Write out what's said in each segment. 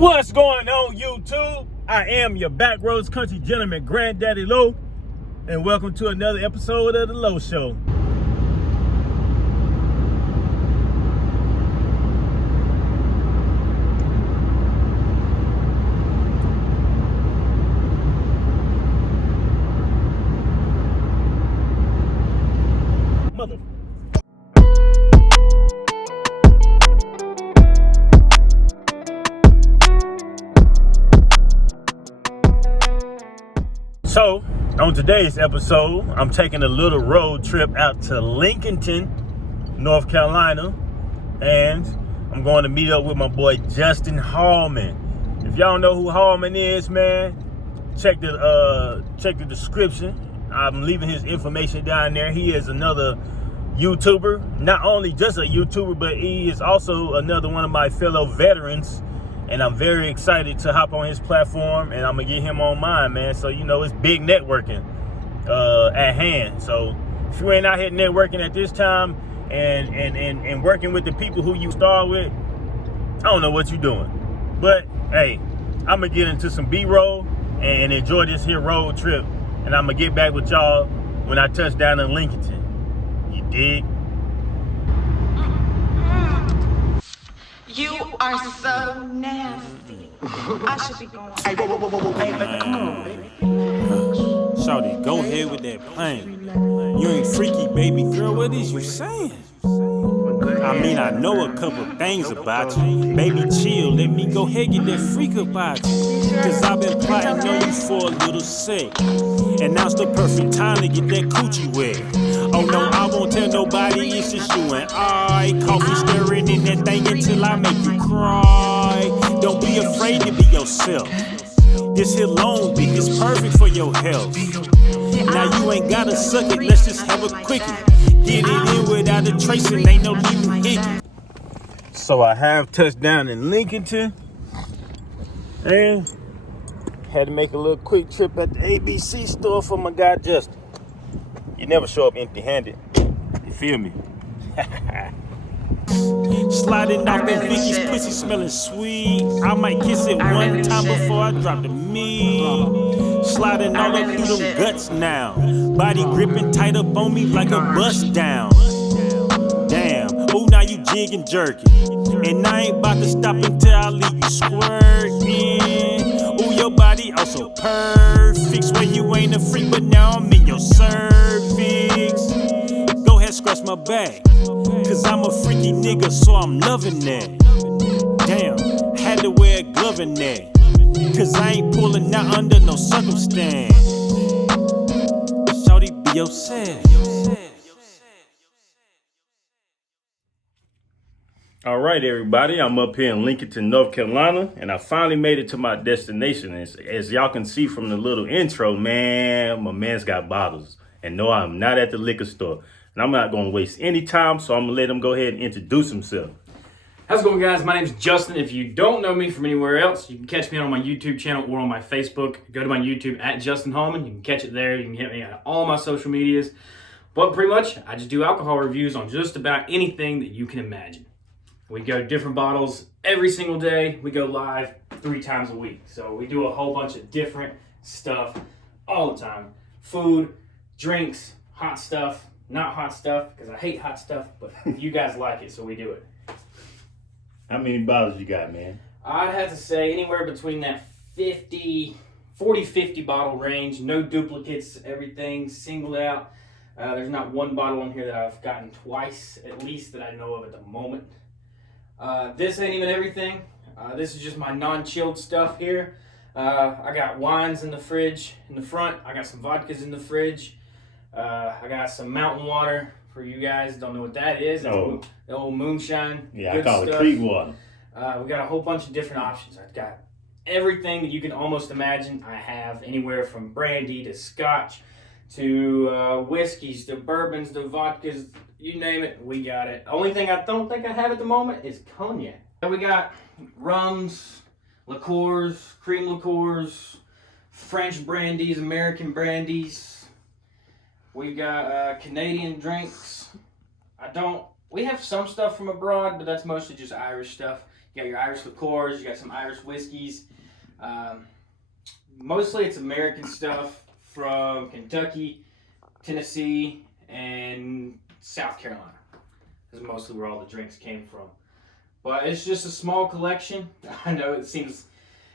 What's going on, YouTube? I am your Backroads Country Gentleman, Granddaddy Low, and welcome to another episode of The Low Show. Mother. So, on today's episode, I'm taking a little road trip out to Lincolnton, North Carolina, and I'm going to meet up with my boy Justin Hallman. If y'all know who Hallman is, man, check the description. I'm leaving his information down there. He is another YouTuber, not only just a YouTuber, but he is also another one of my fellow veterans. And I'm very excited to hop on his platform, and I'm gonna get him on mine, man. So, you know, it's big networking at hand. So if you ain't out here networking at this time and working with the people who you start with, I don't know what you're doing. But hey, I'm gonna get into some B-roll and enjoy this here road trip. And I'm gonna get back with y'all when I touch down in Lincolnton. You dig? You are so nasty. I should be going. Hey, but come on, baby. Shawty, go ahead with that plan. You ain't freaky, baby girl. What is you saying? I mean, I know a couple things about you. Baby, chill. Let me go ahead and get that freak about you. Cause I've been plotting on you for a little sec. And now's the perfect time to get that coochie wet. Oh no, I won't tell nobody, it's just you and I. Coffee stirring in that thing until I make you cry. Don't be afraid to be yourself. This here long dick is perfect for your health. Now you ain't gotta suck it, let's just have a quickie. Get it in without a trace and ain't no leaving hickey. So I have touched down in Lincolnton and had to make a little quick trip at the ABC store for my guy Justin. You never show up empty-handed. You feel me? Sliding off the Vicky's pussy smelling sweet. I might kiss it one time before I drop the meat. Sliding all up through them guts now. Body gripping tight up on me like a bust down. Damn, oh now you jig and jerking. And I ain't about to stop until I leave you squirting. Ooh, your body also perfect. Swear you ain't a freak, but now I'm in your cervix. Go ahead, scratch my back. Cause I'm a freaky nigga, so I'm loving that. Damn, had to wear a glove in that. Cause I ain't pulling out under no circumstance. Shawty, be yourself. All right, everybody, I'm up here in Lincolnton, North Carolina, and I finally made it to my destination. As y'all can see from the little intro, man, my man's got bottles. And no, I'm not at the liquor store. And I'm not going to waste any time, so I'm going to let him go ahead and introduce himself. How's it going, guys? My name's Justin. If you don't know me from anywhere else, you can catch me on my YouTube channel or on my Facebook. Go to my YouTube at Justin Hallman. You can catch it there. You can hit me on all my social medias. But pretty much, I just do alcohol reviews on just about anything that you can imagine. We go different bottles every single day. We go live 3 times a week. So we do a whole bunch of different stuff all the time. Food, drinks, hot stuff, not hot stuff, because I hate hot stuff, but you guys like it, so we do it. How many bottles you got, man? I'd have to say anywhere between that 40-50 bottle range. No duplicates, everything singled out. There's not one bottle on here that I've gotten twice, at least that I know of at the moment. This ain't even everything. This is just my non-chilled stuff here. I got wines in the fridge in the front. I got some vodkas in the fridge. I got some mountain water for you guys. Don't know what that is. Oh. The old moonshine. Yeah, Good I call stuff. it creek water. We got a whole bunch of different options. I've got everything that you can almost imagine. I have anywhere from brandy to scotch to whiskeys to bourbons to vodkas. You name it, we got it. Only thing I don't think I have at the moment is cognac. We got rums, liqueurs, cream liqueurs, French brandies, American brandies. We got Canadian drinks. We have some stuff from abroad, but that's mostly just Irish stuff. You got your Irish liqueurs, you got some Irish whiskeys. Mostly it's American stuff from Kentucky, Tennessee, and South Carolina. That's mostly where all the drinks came from. But it's just a small collection. I know it seems,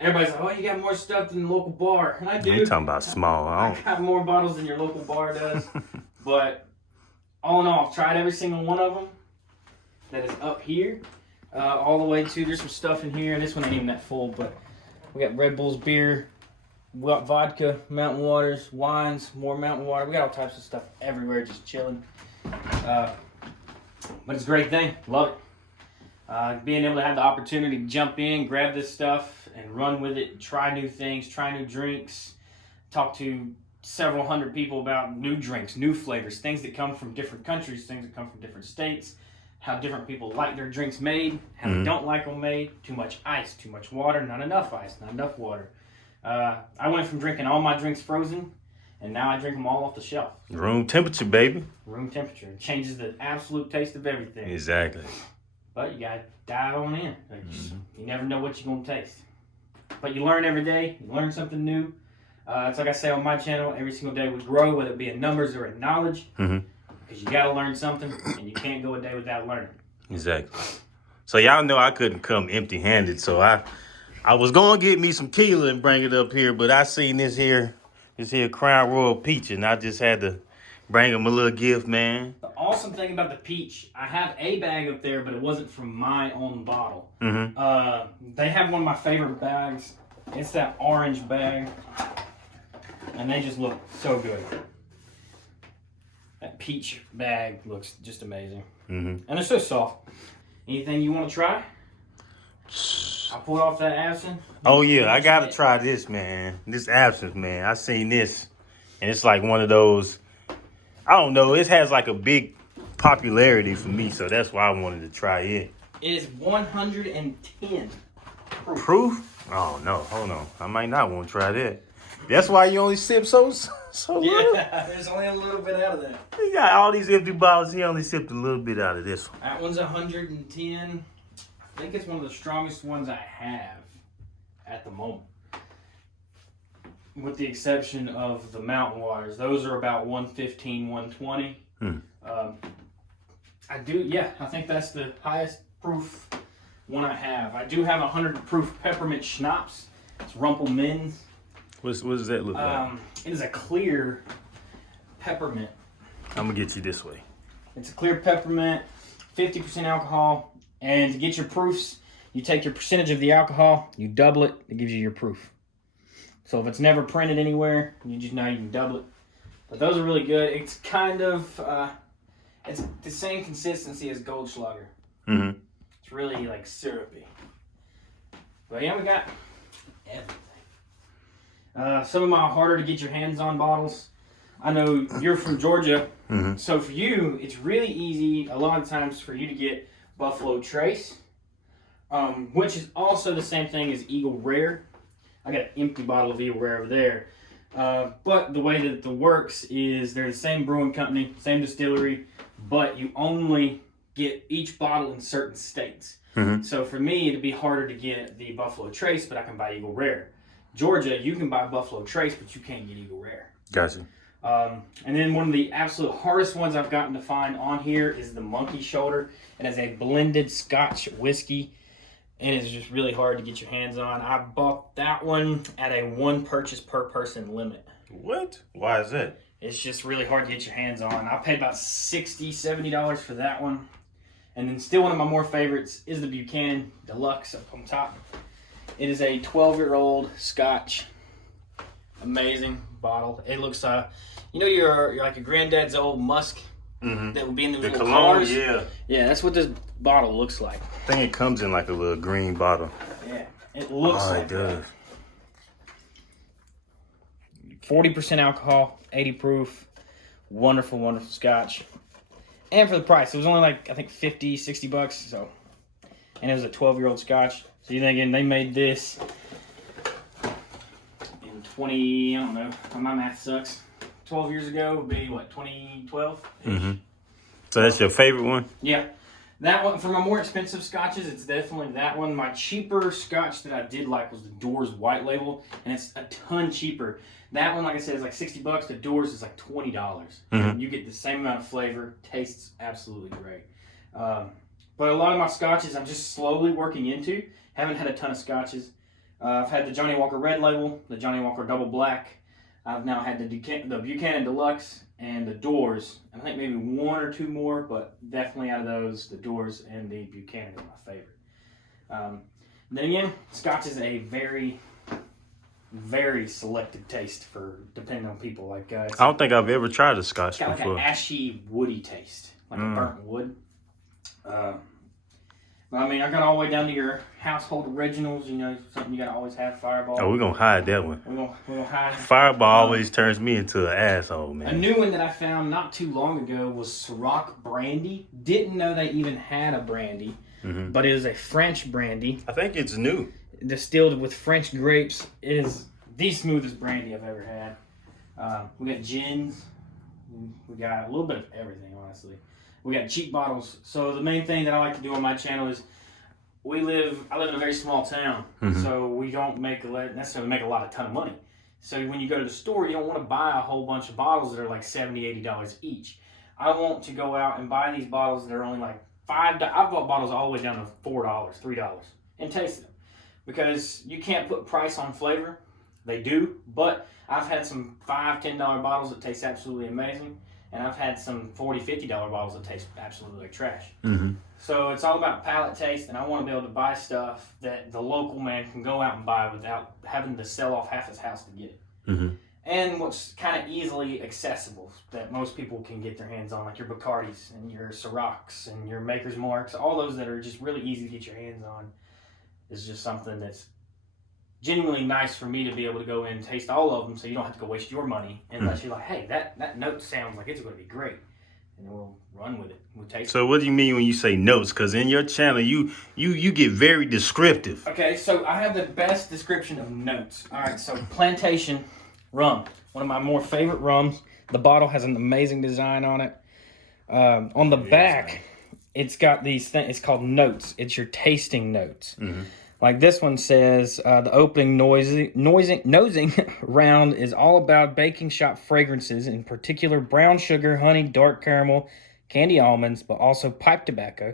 everybody's like, oh, you got more stuff than the local bar. And I do. You talking about small. I got more bottles than your local bar does. But all in all, I've tried every single one of them that is up here. All the way to, there's some stuff in here. This one ain't even that full, but we got Red Bull's beer. We got vodka, mountain waters, wines, more mountain water. We got all types of stuff everywhere, just chilling. But it's a great thing. Love it. Being able to have the opportunity to jump in, grab this stuff, and run with it, try new things, try new drinks, talk to several hundred people about new drinks, new flavors, things that come from different countries, things that come from different states, how different people like their drinks made, how they don't like them made, too much ice, too much water, not enough ice, not enough water. I went from drinking all my drinks frozen, and now I drink them all off the shelf. Room temperature, baby. Room temperature. It changes the absolute taste of everything. Exactly. But you gotta dive on in. You never know what you're gonna taste. But you learn every day. You learn something new. It's like I say on my channel, every single day we grow, whether it be in numbers or in knowledge. Because you gotta learn something, and you can't go a day without learning. Exactly. So y'all know I couldn't come empty-handed, so I was gonna get me some tequila and bring it up here, but I seen this here Crown Royal Peach, and I just had to bring him a little gift, man. The awesome thing about the peach, I have a bag up there, but it wasn't from my own bottle. They have one of my favorite bags. It's that orange bag, and they just look so good. That peach bag looks just amazing. And they're so soft. Anything you want to try? I pulled off that absinthe. Oh yeah, I gotta try this, man. This absinthe, man. I seen this, and it's like one of those. I don't know. It has like a big popularity for me, so that's why I wanted to try it. It is 110 proof. Oh no, hold on. I might not want to try that. That's why you only sip so little. Yeah, there's only a little bit out of that. He got all these empty bottles. He only sipped a little bit out of this one. That one's 110. I think it's one of the strongest ones I have at the moment. With the exception of the mountain waters. Those are about 115, 120. I think that's the highest proof one I have. I do have a 100 proof peppermint schnapps. It's Rumpelmans. What does that look like? It is a clear peppermint. I'm going to get you this way. It's a clear peppermint, 50% alcohol. And to get your proofs, you take your percentage of the alcohol, you double it, it gives you your proof. So if it's never printed anywhere, you just know you can double it. But those are really good. It's kind of, it's the same consistency as Goldschlager. It's really like syrupy. But yeah, we got everything. Some of my harder to get your hands on bottles. I know you're from Georgia, so for you, it's really easy a lot of times for you to get Buffalo Trace, which is also the same thing as Eagle Rare. I got an empty bottle of Eagle Rare over there. But the way that it works is they're the same brewing company, same distillery, but you only get each bottle in certain states. So for me, it'd be harder to get the Buffalo Trace, but I can buy Eagle Rare. Georgia, you can buy Buffalo Trace, but you can't get Eagle Rare. Gotcha. And then one of the absolute hardest ones I've gotten to find on here is the Monkey Shoulder. It is a blended Scotch whiskey, and it's just really hard to get your hands on. I bought that one at a 1 purchase per person limit. What? Why is that? It's just really hard to get your hands on. I paid about $60, $70 for that one. And then still one of my more favorites is the Buchanan Deluxe up on top. It is a 12-year-old Scotch. Amazing bottle. It looks, you know, you're like your granddad's old musk that would be in those little cars? Yeah. Yeah, that's what this bottle looks like. I think it comes in like a little green bottle. Yeah, it looks like it does. that. 40% alcohol, 80 proof. Wonderful, wonderful Scotch. And for the price, it was only like, I think, $50, $60. So, and it was a 12-year-old Scotch. So you're thinking they made this in 20, I don't know, my math sucks. 12 years ago would be, what, 2012? So that's your favorite one? Yeah. That one, for my more expensive scotches, it's definitely that one. My cheaper scotch that I did like was the Doors White Label, and it's a ton cheaper. That one, like I said, is like $60. The Doors is like $20. Mm-hmm. You get the same amount of flavor. Tastes absolutely great. But a lot of my scotches I'm just slowly working into. Haven't had a ton of scotches. I've had the Johnny Walker Red Label, the Johnny Walker Double Black. I've now had the Buchanan Deluxe and the Doors. I think maybe one or two more, but definitely out of those, the Doors and the Buchanan are my favorite. Then again, Scotch is a very, very selective taste for depending on people. Like I don't think I've ever tried a Scotch before. It's got like an ashy, woody taste, like a burnt wood. But I mean, I got all the way down to your household originals. You know, something you gotta always have. Fireball. Oh, we're gonna hide that one. We're gonna hide. Fireball always turns me into an asshole, man. A new one that I found not too long ago was Ciroc Brandy. Didn't know they even had a brandy, but it is a French brandy. I think it's new. Distilled with French grapes. It is the smoothest brandy I've ever had. We got gins. We got a little bit of everything, honestly. We got cheap bottles. So the main thing that I like to do on my channel is I live in a very small town, so we don't necessarily make a ton of money. So when you go to the store, you don't want to buy a whole bunch of bottles that are like $70, $80 each. I want to go out and buy these bottles that are only like $5. I've bought bottles all the way down to $4, $3 and taste them. Because you can't put price on flavor. They do, but I've had some $5, $10 bottles that taste absolutely amazing. And I've had some $40, $50 bottles that taste absolutely like trash. So it's all about palate taste, and I want to be able to buy stuff that the local man can go out and buy without having to sell off half his house to get it. And what's kind of easily accessible that most people can get their hands on, like your Bacardis and your Cirocs and your Maker's Marks, all those that are just really easy to get your hands on, is just something that's genuinely nice for me to be able to go in and taste all of them, so you don't have to go waste your money unless you're like, hey, that note sounds like it's going to be great, and then we'll run with it. We'll taste it. So what do you mean when you say notes? Because in your channel, you get very descriptive. Okay, so I have the best description of notes. All right, so Plantation rum, one of my more favorite rums. The bottle has an amazing design on it. On the back, it's got these things. It's called notes. It's your tasting notes. Like this one says, the opening nosing round is all about baking shop fragrances, in particular brown sugar, honey, dark caramel, candy almonds, but also pipe tobacco,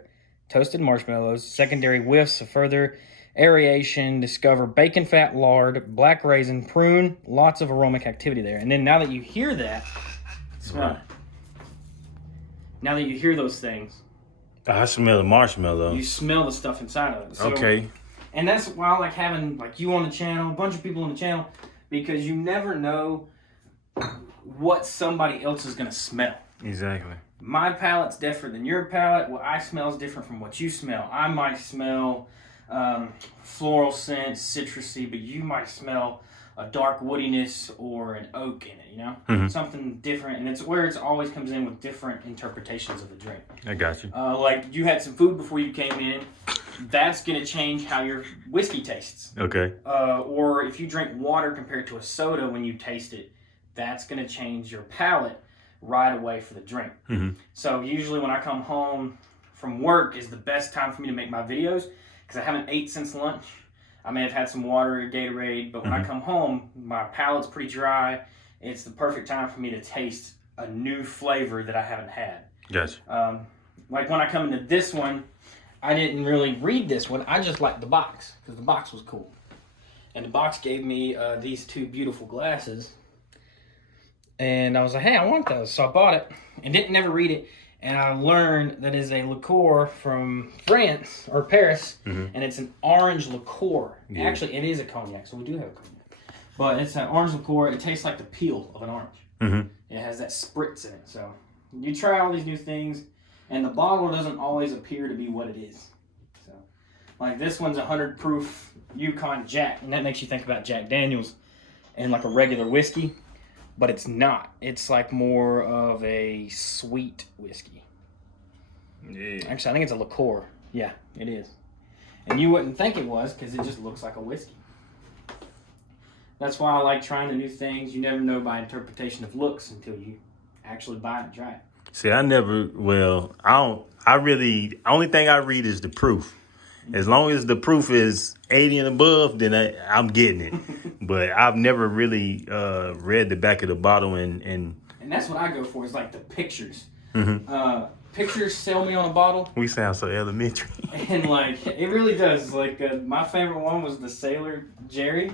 toasted marshmallows, secondary whiffs of further aeration, discover bacon fat, lard, black raisin, prune, lots of aromatic activity there. And then now that you hear that, smell it. Now that you hear those things, I smell the marshmallow. you smell the stuff inside of it. So, okay. and that's why I like having like you on the channel, a bunch of people on the channel, because you never know what somebody else is going to smell. Exactly. My palate's different than your palate. What I smell is different from what you smell. I might smell floral scents, citrusy, but you might smell a dark woodiness or an oak in it, you know? Something different, and it's where it always comes in with different interpretations of the drink. I got you. Like you had some food before you came in. That's going to change how your whiskey tastes. Okay. Or if you drink water compared to a soda when you taste it, that's going to change your palate right away for the drink. So usually when I come home from work is the best time for me to make my videos because I haven't ate since lunch. I may have had some water or Gatorade, but when I come home, my palate's pretty dry. It's the perfect time for me to taste a new flavor that I haven't had. Gotcha. Like when I come into this one, I didn't really read this one. I just liked the box because the box was cool. And the box gave me these two beautiful glasses. And I was like, hey, I want those. So I bought it and didn't never read it. And I learned that it's a liqueur from France or Paris. And it's an orange liqueur. Yeah. Actually, it is a cognac, so we do have a cognac. But it's an orange liqueur. It tastes like the peel of an orange. It has that spritz in it. So you try all these new things. And the bottle doesn't always appear to be what it is. So, like this one's 100 proof Yukon Jack, and that makes you think about Jack Daniels and like a regular whiskey, but it's not. It's like more of a sweet whiskey. Yeah. Actually, I think it's a liqueur. Yeah, it is. And you wouldn't think it was because it just looks like a whiskey. That's why I like trying the new things. You never know by interpretation of looks until you actually buy it and try it. See, I never. Well, I don't. I really. Only thing I read is the proof. As long as the proof is 80 and above, then I'm getting it. But I've never really read the back of the bottle and that's what I go for. Is like the pictures. Mhm. Pictures sell me on a bottle. We sound so elementary. And like it really does. Like my favorite one was the Sailor Jerry.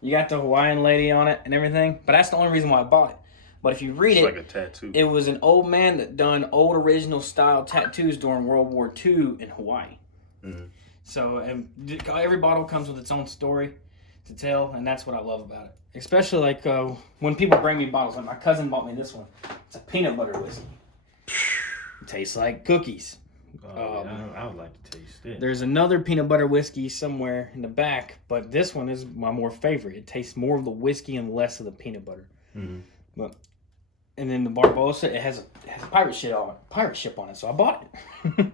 You got the Hawaiian lady on it and everything. But that's the only reason why I bought it. But if you read It's it, like a tattoo. it was an old man that done old original style tattoos during World War II in Hawaii. Mhm. So every bottle comes with its own story to tell, and that's what I love about it. Especially like when people bring me bottles. Like my cousin bought me this one. It's a peanut butter whiskey. It tastes like cookies. I would like to taste it. There's another peanut butter whiskey somewhere in the back, but this one is my more favorite. It tastes more of the whiskey and less of the peanut butter. Mm-hmm. And then the Barbosa, it has a pirate ship on it, so I bought it.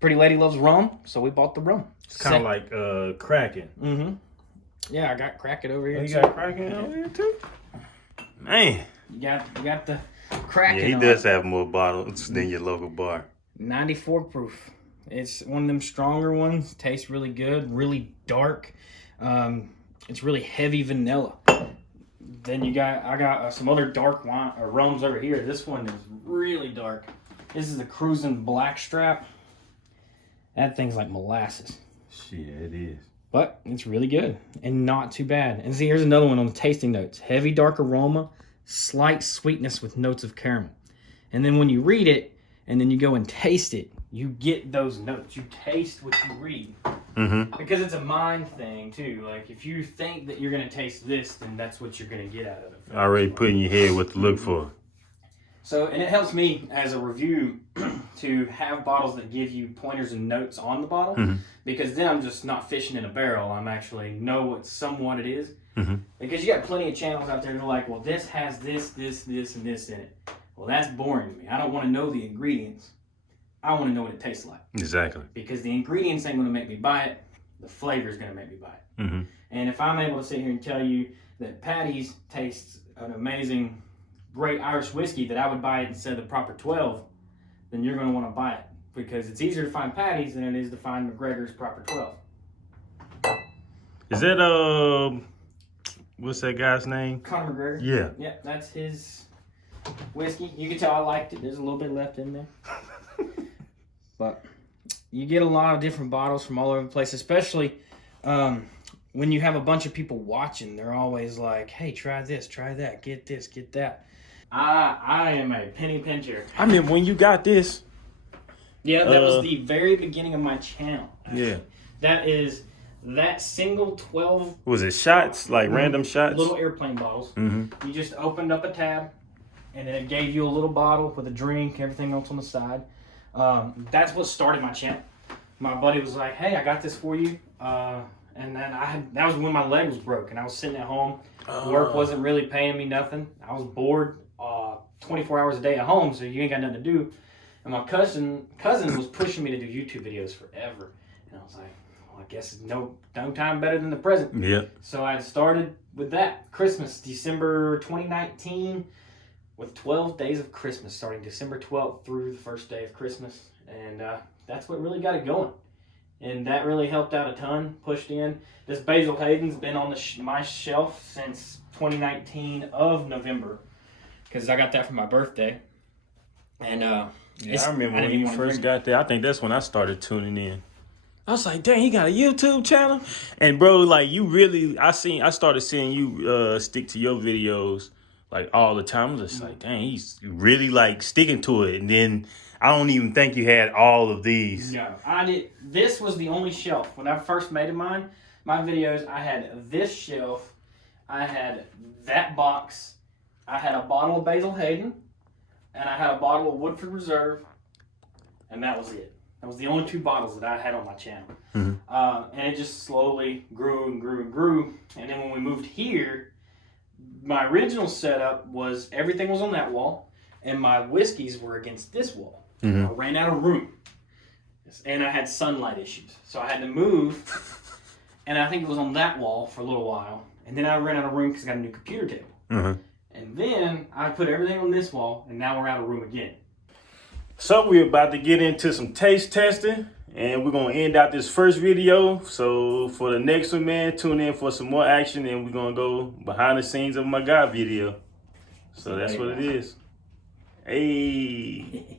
Pretty lady loves rum, so we bought the rum. It's kind of like Kraken. Mm-hmm. Yeah, I got Kraken over here. You got Kraken over here too? Man. You got the Kraken. Yeah, he does have more bottles than your local bar. 94 proof. It's one of them stronger ones. Tastes really good, really dark. It's really heavy vanilla. Then I got some other dark wine or rums over here. This one is really dark. This is the Cruisin' Blackstrap. That thing's like molasses. Shit, it is. But it's really good and not too bad. And see, here's another one on the tasting notes. Heavy dark aroma, slight sweetness with notes of caramel. And then when you read it and then you go and taste it, you get those notes. You taste what you read. Mm-hmm. Because it's a mind thing too. Like if you think that you're going to taste this, then that's what you're going to get out of it. Already put in your head what to look for. So, and it helps me as a review to have bottles that give you pointers and notes on the bottle, Mm-hmm. because then I'm just not fishing in a barrel. I'm actually know what somewhat it is. Mm-hmm. Because you got plenty of channels out there that are like, well, this has this, and this in it. Well, that's boring to me. I don't want to know the ingredients. I want to know what it tastes like. Exactly. Because the ingredients ain't going to make me buy it. The flavor is going to make me buy it. Mm-hmm. And if I'm able to sit here and tell you that Patty's tastes an amazing, great Irish whiskey that I would buy it instead of the proper 12, then you're going to want to buy it. Because it's easier to find Patty's than it is to find McGregor's proper 12. Is that, what's that guy's name? Conor McGregor? Yeah. Yeah, that's his whiskey. You can tell I liked it. There's a little bit left in there. But you get a lot of different bottles from all over the place, especially when you have a bunch of people watching. They're always like, hey, try this, try that, get this, get that. I am a penny pincher. I mean, when you got this. Yeah, that was the very beginning of my channel. Yeah. That single 12... Was it shots? Like random shots? Little airplane bottles. Mm-hmm. You just opened up a tab, and then it gave you a little bottle with a drink, everything else on the side. That's what started my channel. My buddy was like, hey, I got this for you. And then that was when my leg was broken. I was sitting at home. Work wasn't really paying me nothing. I was bored 24 hours a day at home, so you ain't got nothing to do. And my cousin was pushing me to do YouTube videos forever. And I was like, well, I guess no time better than the present. Yeah. So I started with that. Christmas, December 2019, with 12 days of Christmas, starting December 12th through the first day of Christmas. And that's what really got it going. And that really helped out a ton, pushed in. This Basil Hayden's been on my shelf since 2019 of November, because I got that for my birthday. And I remember when you first got there. I think that's when I started tuning in. I was like, dang, he got a YouTube channel? And bro, like I started seeing you stick to your videos like all the time. I was just like, dang, he's really like sticking to it. And then I don't even think you had all of these. No, I did. This was the only shelf. When I first made my videos, I had this shelf, I had that box, I had a bottle of Basil Hayden, and I had a bottle of Woodford Reserve, and that was it. That was the only two bottles that I had on my channel. Mm-hmm. And it just slowly grew and grew and grew. And then when we moved here, my original setup was everything was on that wall, and my whiskeys were against this wall. Mm-hmm. I ran out of room, and I had sunlight issues. So I had to move, and I think it was on that wall for a little while. And then I ran out of room because I got a new computer table. Mm-hmm. And then I put everything on this wall, and now we're out of room again. So we're about to get into some taste testing, and we're gonna end out this first video. So for the next one, man, tune in for some more action, and we're gonna go behind the scenes of my God video. So that's what it is. Hey.